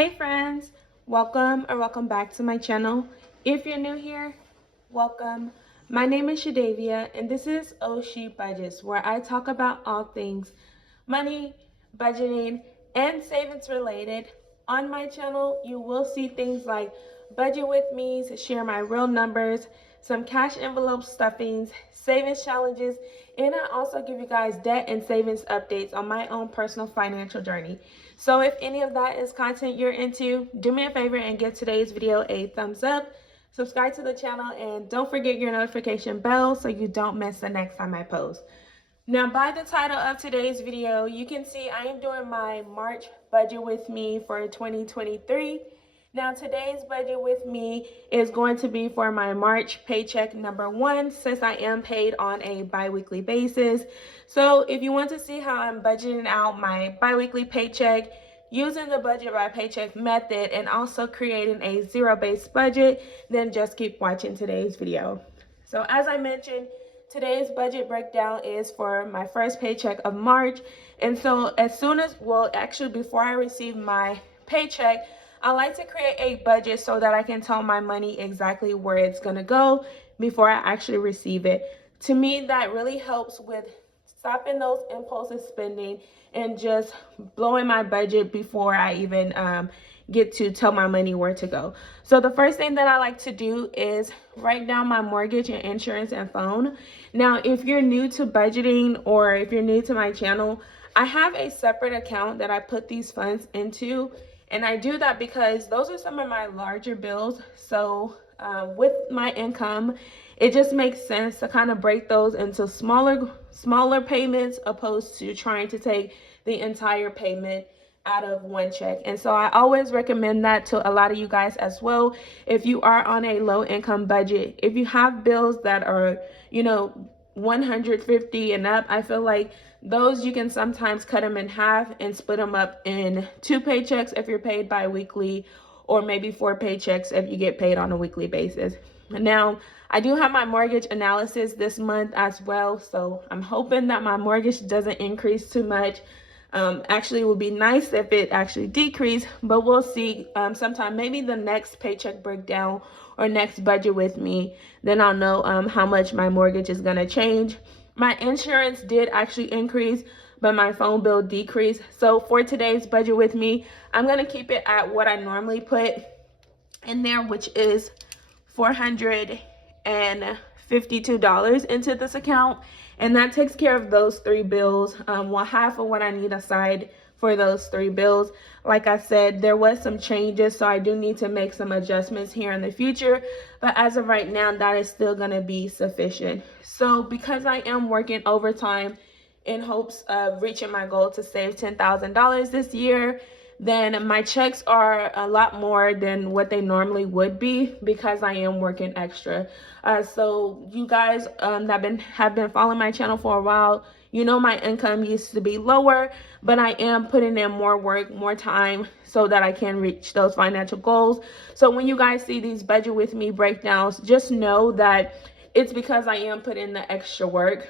Hey friends, welcome back to my channel. If you're new here, welcome. My name is Shadavia and this is Oshi Budgets, where I talk about all things money, budgeting, and savings related. On my channel, you will see things like budget with me's, share my real numbers, some cash envelope stuffings, savings challenges, and I also give you guys debt and savings updates on my own personal financial journey. So if any of that is content you're into, do me a favor and give today's video a thumbs up, subscribe to the channel, and don't forget your notification bell so you don't miss the next time I post. Now, by the title of today's video, you can see I am doing my March budget with me for 2023. Now, today's budget with me is going to be for my March paycheck number 1, since I am paid on a bi-weekly basis. So if you want to see how I'm budgeting out my bi-weekly paycheck using the budget by paycheck method and also creating a zero-based budget, then just keep watching today's video. So as I mentioned, today's budget breakdown is for my first paycheck of March. And so as soon as, well, actually before I receive my paycheck, I like to create a budget so that I can tell my money exactly where it's gonna go before I actually receive it. To me, that really helps with stopping those impulsive spending and just blowing my budget before I even get to tell my money where to go. So the first thing that I like to do is write down my mortgage and insurance and phone. Now, if you're new to budgeting or if you're new to my channel, I have a separate account that I put these funds into. And I do that because those are some of my larger bills. So with my income, it just makes sense to kind of break those into smaller payments opposed to trying to take the entire payment out of one check. And so I always recommend that to a lot of you guys as well. If you are on a low income budget, if you have bills that are, you know, 150 and up, I feel like those you can sometimes cut them in half and split them up in 2 paychecks if you're paid bi-weekly, or maybe 4 paychecks if you get paid on a weekly basis. Now, I do have my mortgage analysis this month as well, so I'm hoping that my mortgage doesn't increase too much. Actually, it would be nice if it actually decreased, but we'll see. Sometime maybe the next paycheck breakdown or next budget with me, then I'll know how much my mortgage is gonna change. My insurance did actually increase, but my phone bill decreased. So for today's budget with me, I'm gonna keep it at what I normally put in there, which is $452 into this account. And that takes care of those 3 bills, well, half of what I need aside for those 3 bills. Like I said, there was some changes, so I do need to make some adjustments here in the future. But as of right now, that is still gonna be sufficient. So because I am working overtime in hopes of reaching my goal to save $10,000 this year, then my checks are a lot more than what they normally would be because I am working extra. So you guys that have been following my channel for a while, you know my income used to be lower, but I am putting in more work, more time so that I can reach those financial goals. So when you guys see these budget with me breakdowns, just know that it's because I am putting in the extra work.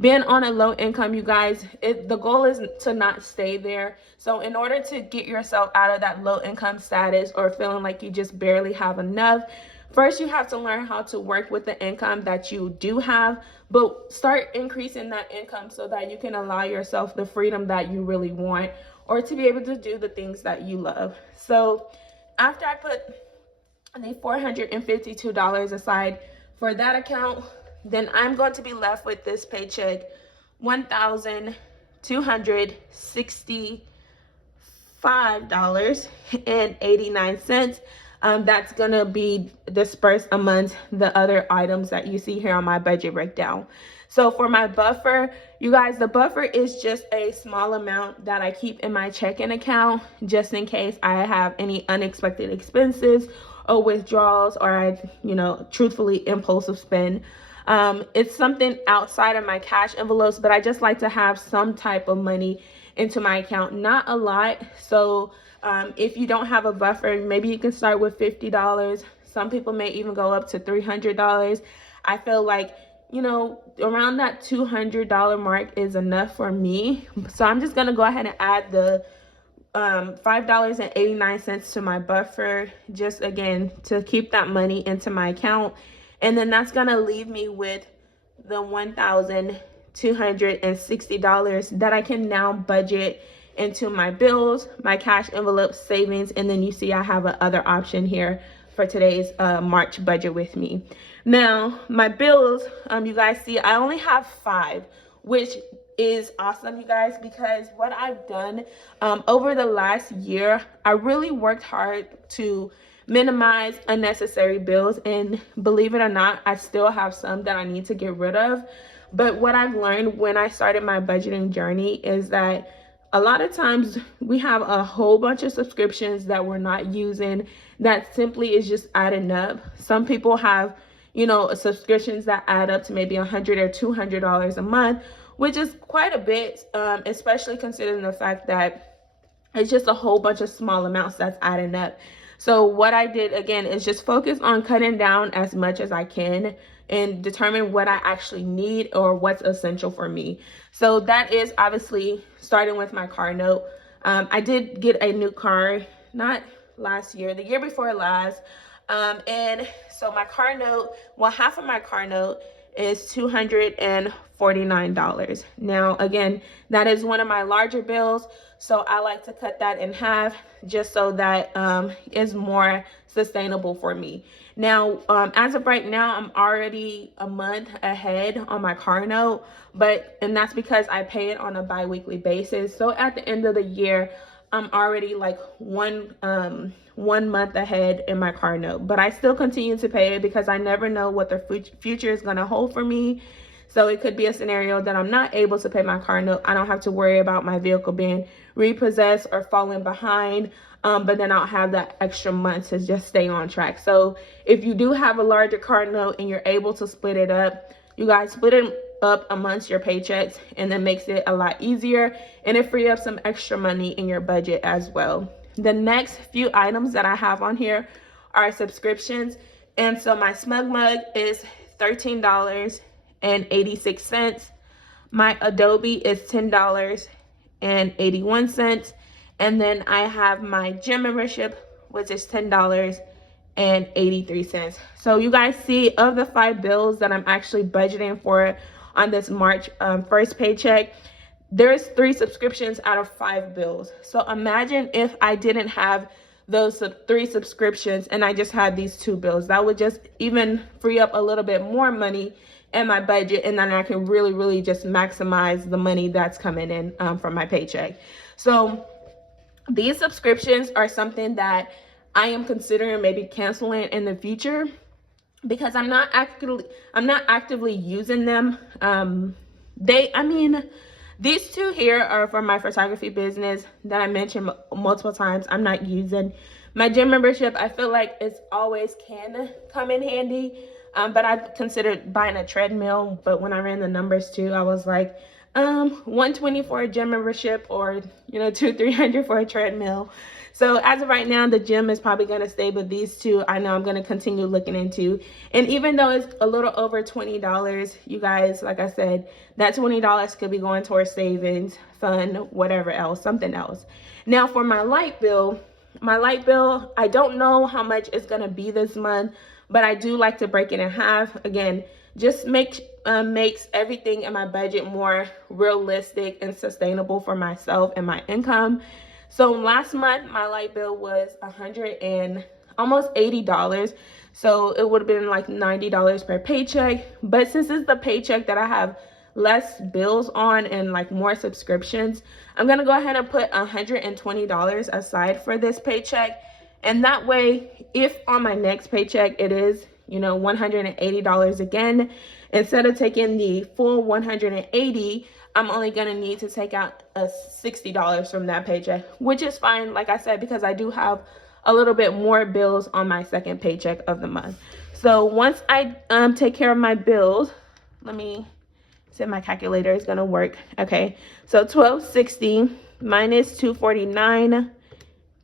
Being on a low income, you guys, the goal is to not stay there. So in order to get yourself out of that low income status or feeling like you just barely have enough, first you have to learn how to work with the income that you do have, but start increasing that income so that you can allow yourself the freedom that you really want, or to be able to do the things that you love. So after I put the $452 aside for that account, then I'm going to be left with this paycheck, $1,265.89. That's gonna be dispersed amongst the other items that you see here on my budget breakdown. So for my buffer, you guys, the buffer is just a small amount that I keep in my checking account just in case I have any unexpected expenses or withdrawals, or I, truthfully impulsive spend. It's something outside of my cash envelopes, but I just like to have some type of money into my account, not a lot. So if you don't have a buffer, maybe you can start with $50. Some people may even go up to $300. I feel like, around that $200 mark is enough for me. So I'm just gonna go ahead and add the $5.89 to my buffer, just again to keep that money into my account. And then that's gonna leave me with the $1,260 that I can now budget into my bills, my cash envelope savings, and then you see I have a other option here for today's March budget with me. Now, my bills, you guys see, I only have 5, which is awesome, you guys, because what I've done over the last year, I really worked hard to minimize unnecessary bills, and believe it or not, I still have some that I need to get rid of. But what I've learned when I started my budgeting journey is that a lot of times we have a whole bunch of subscriptions that we're not using that simply is just adding up. Some people have, you know, subscriptions that add up to maybe $100 or $200 a month, which is quite a bit, especially considering the fact that it's just a whole bunch of small amounts that's adding up. So what I did again is just focus on cutting down as much as I can and determine what I actually need or what's essential for me. So that is obviously starting with my car note. I did get a new car, not last year, the year before last. And so my car note, well, half of my car note is $249. Now, again, that is one of my larger bills. So I like to cut that in half just so that is more sustainable for me. Now, as of right now, I'm already a month ahead on my car note, and that's because I pay it on a bi-weekly basis. So at the end of the year, I'm already like one month ahead in my car note, but I still continue to pay it because I never know what the future is going to hold for me. So it could be a scenario that I'm not able to pay my car note. I don't have to worry about my vehicle being repossessed or falling behind, but then I'll have that extra month to just stay on track. So if you do have a larger car note and you're able to split it up, you guys split it up amongst your paychecks, and that makes it a lot easier, and it frees up some extra money in your budget as well. The next few items that I have on here are subscriptions, and so my Smug Mug is $13.86. My Adobe is $10.81, and then I have my gym membership, which is $10.83. So you guys see, of the 5 bills that I'm actually budgeting for on this March first paycheck, there's 3 subscriptions out of 5 bills. So imagine if I didn't have those 3 subscriptions and I just had these 2 bills. That would just even free up a little bit more money in my budget, and then I can really just maximize the money that's coming in from my paycheck. So these subscriptions are something that I am considering maybe canceling in the future, because I'm not actively using them. These 2 here are for my photography business that I mentioned multiple times. I'm not using. My gym membership, I feel like it's always can come in handy, but I considered buying a treadmill, but when I ran the numbers too, I was like, $120 for a gym membership, or $200-300 for a treadmill. So as of right now, the gym is probably going to stay, but these 2 I know I'm going to continue looking into. And even though it's a little over $20, you guys, like I said, that $20 could be going towards savings, fun, whatever else, something else. Now for my light bill, I don't know how much it's going to be this month, but I do like to break it in half. Again, just makes everything in my budget more realistic and sustainable for myself and my income. So last month, my light bill was almost $80. So it would have been like $90 per paycheck. But since it's the paycheck that I have less bills on and like more subscriptions, I'm going to go ahead and put $120 aside for this paycheck. And that way, if on my next paycheck it is, $180 again, instead of taking the full $180, I'm only going to need to take out $60 from that paycheck, which is fine, like I said, because I do have a little bit more bills on my second paycheck of the month. So once I take care of my bills, let me see if my calculator is going to work. Okay, so $1,260 minus $249,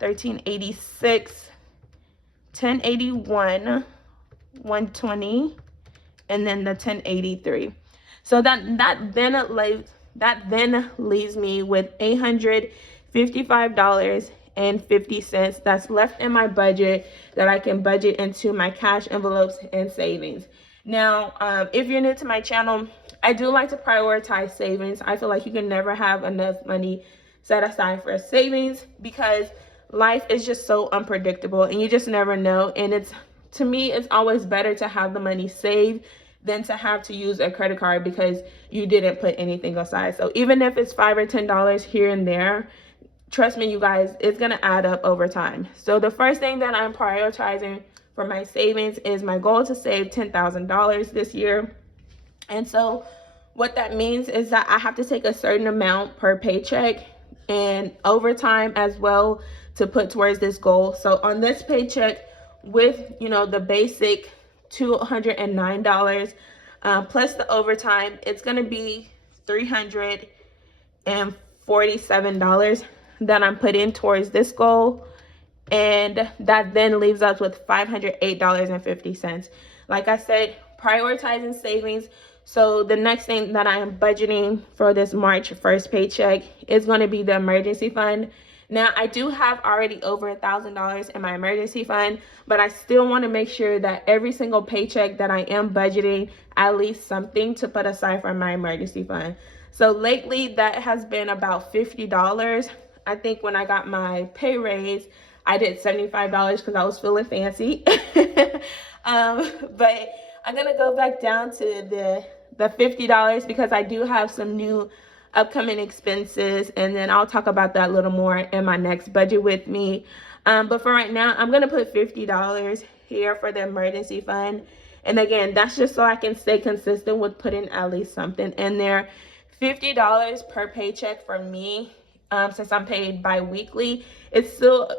$1,386, $1,081, $120, and then the $1,083. So that then leaves me with $858 $55.50 that's left in my budget that I can budget into my cash envelopes and savings. Now, if you're new to my channel, I do like to prioritize savings. I feel like you can never have enough money set aside for savings because life is just so unpredictable and you just never know. And to me, it's always better to have the money saved than to have to use a credit card because you didn't put anything aside. So even if it's $5 or $10 here and there, trust me, you guys, it's gonna add up over time. So the first thing that I'm prioritizing for my savings is my goal to save $10,000 this year. And so what that means is that I have to take a certain amount per paycheck and overtime as well to put towards this goal. So on this paycheck, with the basic $209 plus the overtime, it's going to be $347 that I'm putting towards this goal, and that then leaves us with $508.50. Like I said, prioritizing savings. So the next thing that I am budgeting for this March 1st paycheck is going to be the emergency fund. Now, I do have already over $1,000 in my emergency fund, but I still want to make sure that every single paycheck that I am budgeting at least something to put aside for my emergency fund. So lately, that has been about $50. I think when I got my pay raise, I did $75 because I was feeling fancy. But I'm going to go back down to the $50 because I do have some new upcoming expenses, and then I'll talk about that a little more in my next budget with me. But for right now, I'm gonna put $50 here for the emergency fund. And again, that's just so I can stay consistent with putting at least something in there. $50 per paycheck for me, since I'm paid bi-weekly, it still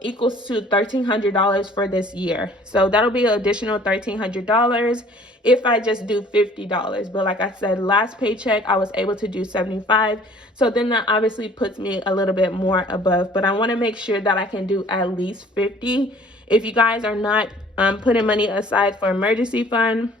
equals to $1,300 for this year. So that'll be an additional $1,300 if I just do $50. But like I said, last paycheck, I was able to do $75. So then that obviously puts me a little bit more above, but I want to make sure that I can do at least $50. If you guys are not putting money aside for emergency fund,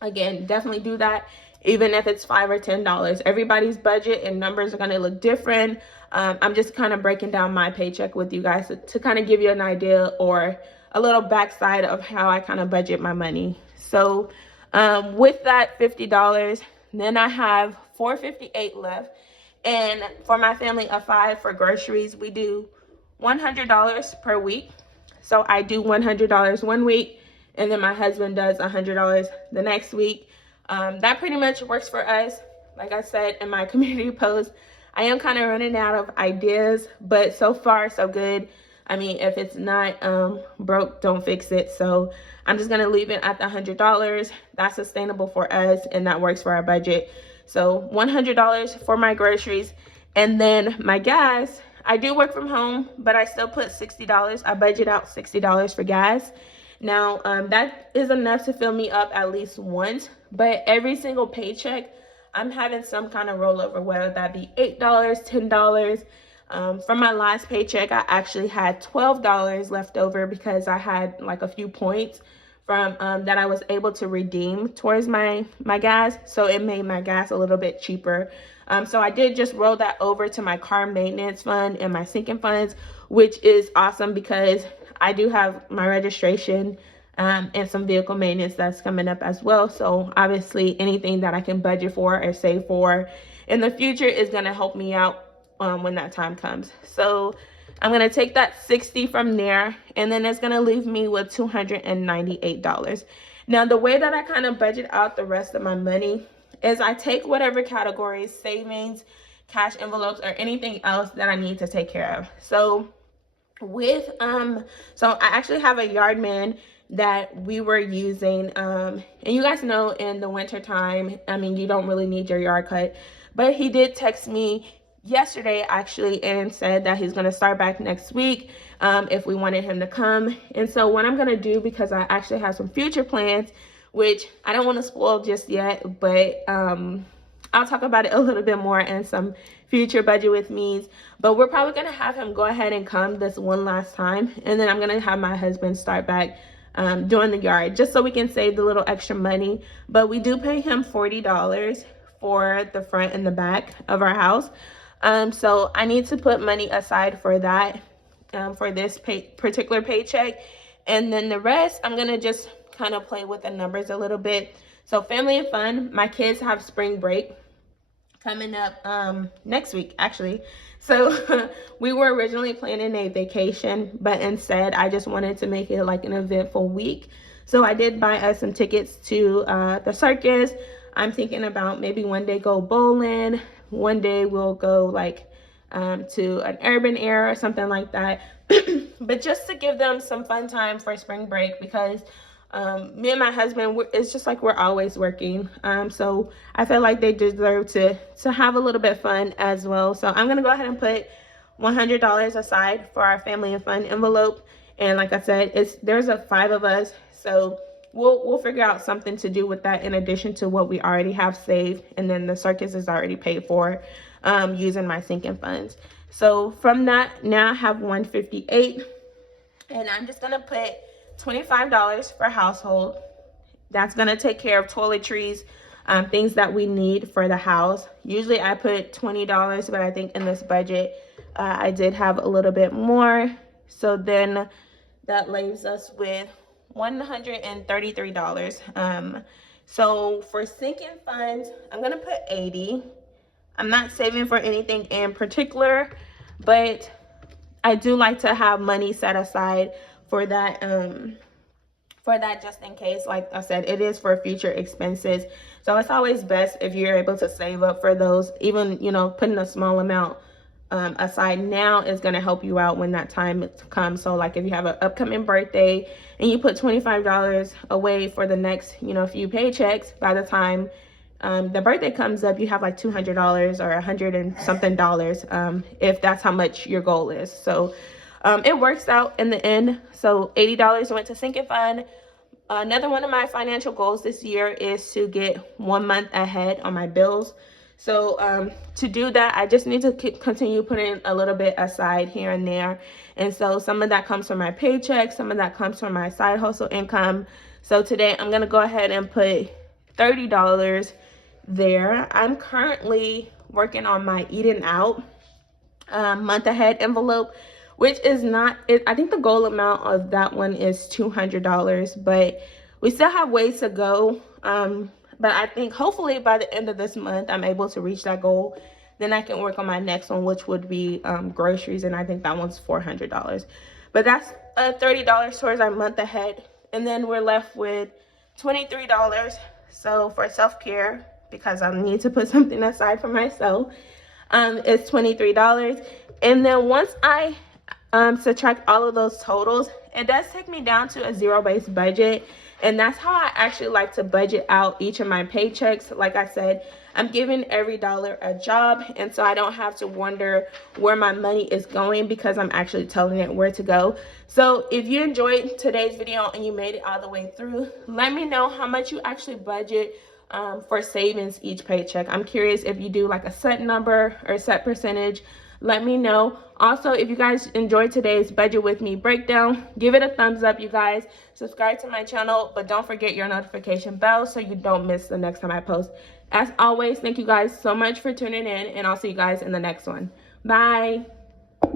again, definitely do that. Even if it's $5 or $10, everybody's budget and numbers are going to look different. I'm just kind of breaking down my paycheck with you guys to kind of give you an idea or a little backside of how I kind of budget my money. So with that $50, then I have $458 left. And for my family of 5 for groceries, we do $100 per week. So I do $100 one week, and then my husband does $100 the next week. That pretty much works for us. Like I said in my community post, I am kind of running out of ideas, but so far so good. I mean, if it's not broke, don't fix it. So I'm just gonna leave it at the $100. That's sustainable for us, and that works for our budget. So $100 for my groceries, and then my gas. I do work from home, but I still put $60. I budget out $60 for gas. Now, that is enough to fill me up at least once, but every single paycheck, I'm having some kind of rollover, whether that be $8, $10. From my last paycheck, I actually had $12 left over because I had like a few points from that I was able to redeem towards my gas. So it made my gas a little bit cheaper. So I did just roll that over to my car maintenance fund and my sinking funds, which is awesome because I do have my registration and some vehicle maintenance that's coming up as well. So obviously anything that I can budget for or save for in the future is going to help me out when that time comes. So I'm going to take that 60 from there, and then it's going to leave me with $298. Now, the way that I kind of budget out the rest of my money is I take whatever categories, savings, cash envelopes, or anything else that I need to take care of. So with so I actually have a yard man that we were using, and you guys know in the winter time, I mean, you don't really need your yard cut, but he did text me yesterday actually and said that he's going to start back next week if we wanted him to come. And so what I'm going to do, because I actually have some future plans, which I don't want to spoil just yet, but I'll talk about it a little bit more in some future budget with me's. But we're probably going to have him go ahead and come this one last time, and then I'm going to have my husband start back doing the yard, just so we can save the little extra money. But we do pay him $40 for the front and the back of our house. So I need to put money aside for that, for this particular paycheck. And then the rest, I'm gonna just kind of play with the numbers a little bit. So family and fun, my kids have spring break coming up next week, actually. So we were originally planning a vacation, but instead I just wanted to make it like an eventful week. So I did buy us some tickets to the circus. I'm thinking about maybe one day go bowling, one day we'll go like to an urban air or something like that. But just to give them some fun time for spring break, because me and my husband, it's just like we're always working. So I feel like they deserve to have a little bit of fun as well. So I'm gonna go ahead and put $100 aside for our family and fun envelope. And like I said, there's 5 of us, so we'll figure out something to do with that in addition to what we already have saved. And then the circus is already paid for using my sinking funds. So from that, now I have $158, and I'm just gonna put $25 for household. That's gonna take care of toiletries, things that we need for the house. Usually I put $20, but I think in this budget I did have a little bit more. So then that leaves us with $133. So for sinking funds, I'm gonna put 80. I'm not saving for anything in particular, but I do like to have money set aside for that just in case. Like I said, it is for future expenses. So it's always best if you're able to save up for those. Even, you know, putting a small amount aside now is going to help you out when that time comes. So like if you have an upcoming birthday and you put $25 away for the next, you know, few paychecks, by the time the birthday comes up, you have like $200 or $100 and something if that's how much your goal is. So it works out in the end. So $80 went to sinking fund. Another one of my financial goals this year is to get 1 month ahead on my bills. So to do that, I just need to continue putting a little bit aside here and there. And so some of that comes from my paycheck, some of that comes from my side hustle income. So today I'm gonna go ahead and put $30 there. I'm currently working on my eating out month ahead envelope, which is not it. I think the goal amount of that one is $200, but we still have ways to go. But I think hopefully by the end of this month, I'm able to reach that goal. Then I can work on my next one, which would be groceries, and I think that one's $400. But that's $30 towards our month ahead. And then we're left with $23. So for self-care, because I need to put something aside for myself, it's $23. And then once I subtract all of those totals, it does take me down to a zero-based budget. And that's how I actually like to budget out each of my paychecks. Like I said, I'm giving every dollar a job, and so I don't have to wonder where my money is going because I'm actually telling it where to go. So if you enjoyed today's video and you made it all the way through, let me know how much you actually budget for savings each paycheck. I'm curious if you do like a set number or a set percentage. Let me know. Also, if you guys enjoyed today's budget with me breakdown, give it a thumbs up, you guys. Subscribe to my channel, but don't forget your notification bell so you don't miss the next time I post. As always, thank you guys so much for tuning in, and I'll see you guys in the next one. Bye.